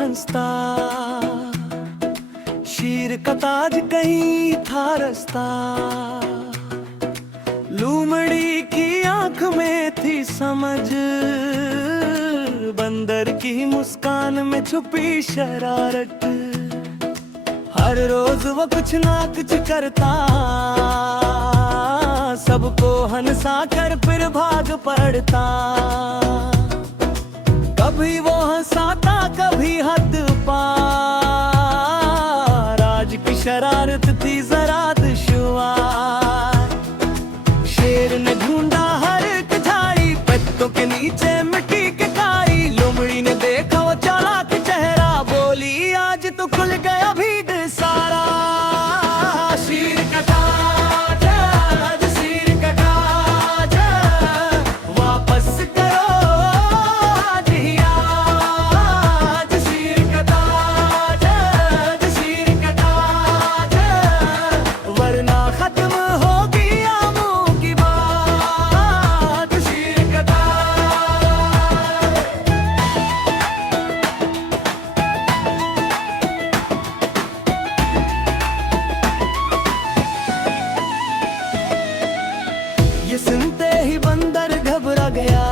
हंसता, शीर का ताज कहीं था रस्ता। लूमड़ी की आंख में थी समझ, बंदर की मुस्कान में छुपी शरारत। हर रोज वो कुछ ना कुछ करता, सबको हंसा कर फिर भाग पड़ता। कभी वो हंसाता कभी हद पार, आज की शरारत थी जरा दुश्वार। शेर ने ढूंढा हर एक झाड़ी, पत्तों के नीचे मिट्टी के कारी। लोमड़ी ने देखा वो चालाक चेहरा, बोली आज तो खुल गया भीड़ सारा। शीर का ताज, आज शीर का ताज, वापस करो आज ही आज। शीर का ताज, आज शीर का ताज, वरना खत्म होगी आमों की बात। शीर का ताज। ये सुनते ही बंदर घबरा गया,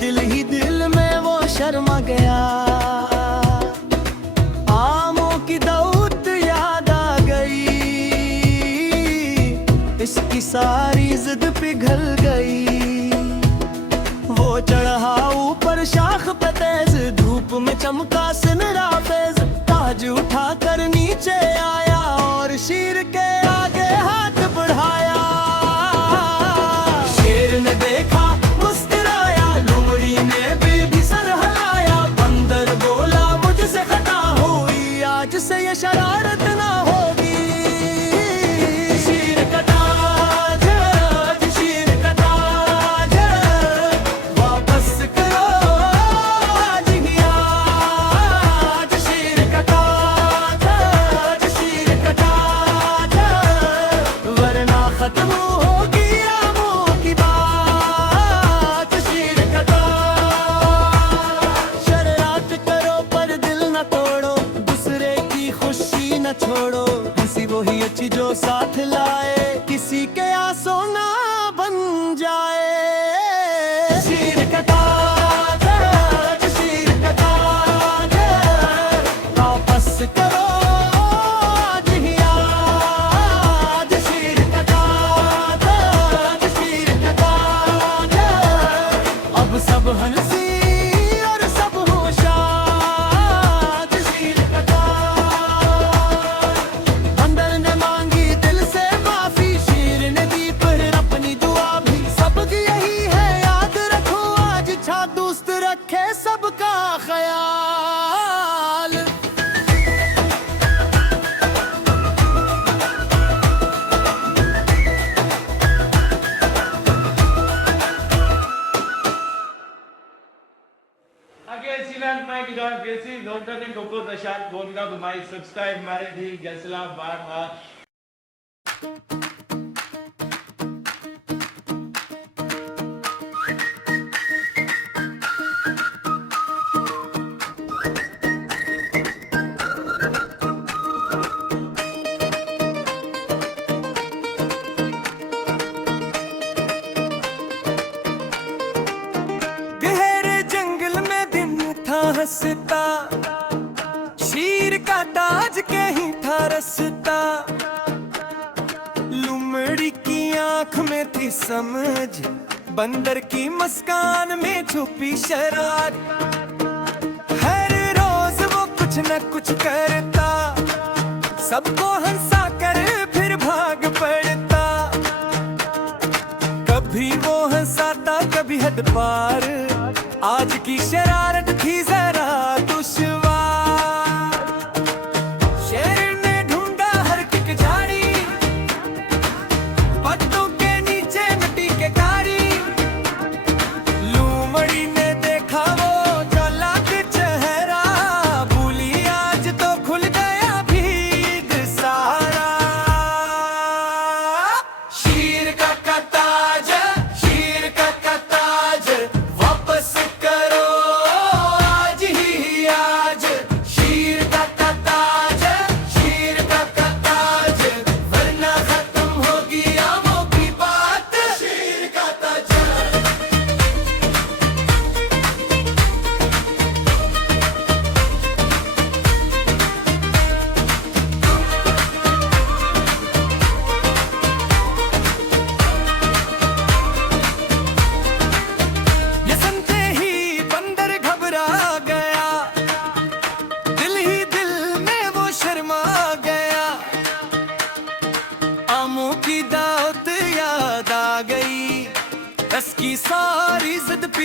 दिल ही दिल में वो शर्मा गया। आमों की दाऊद याद आ गई, इसकी सारी जिद पिघल गई। वो चढ़ा ऊपर शाख पे तेज, धूप में चमका सिनरा फेज। ताज उठाकर नीचे आया और शीर के आगे हाथ बढ़ाया। शेर ने देखा मुस्कुराया, लोमड़ी ने भी सर हिलाया। बंदर बोला मुझसे खता हुई, आज से ये शरारत ना होगी। शीर का ताज, आज शीर का ताज, वापस करो आज ही आज। शीर का ताज, आज शीर का ताज, वरना खत्म होगी आमों की बात। शीर का ताज। शरारत करो पर दिल न तोड़ो, दूसरे की खुशी न छोड़ो। हंसी वही अच्छी जो साथ लाए, किसी के आंसू ना बन जाए। शीर का ताज, आज शीर का ताज, वापस करो आज ही आज। शीर का ताज, आज शीर का ताज, अब सब हंसी और सब होशाद। शीर का ताज। बंदर ने मांगी दिल से माफी, शेर ने दी पर अपनी दुआ भी। सबकी यही है याद रखो, आज अच्छा दोस्त रखे सबका ख्याल। Again, Sinan Mike Don Filsi, don't turn in Coco the Shark, going down to my subscribe, Maridi, Gasla, Barha. गहरे जंगल में दिन था हंसता, शीर का ताज कहीं था रसता। लुमड़ी की आंख में थी समझ, बंदर की मुस्कान में छुपी शरारत। हर रोज वो कुछ न कुछ करता, सबको हंसा कर फिर भाग पड़ता। कभी वो हंसाता कभी हद पार, आज की शरारत थी जरा दुश्वार। शेर ने ढूंढा हर एक झाड़ी, पत्तों के नीचे मिट्टी के कारी। लूमड़ी ने देखा वो चालाक चेहरा, बोली आज तो खुल गया भीड़ सारा। शीर का ताज, शीर का ताज, वापस करो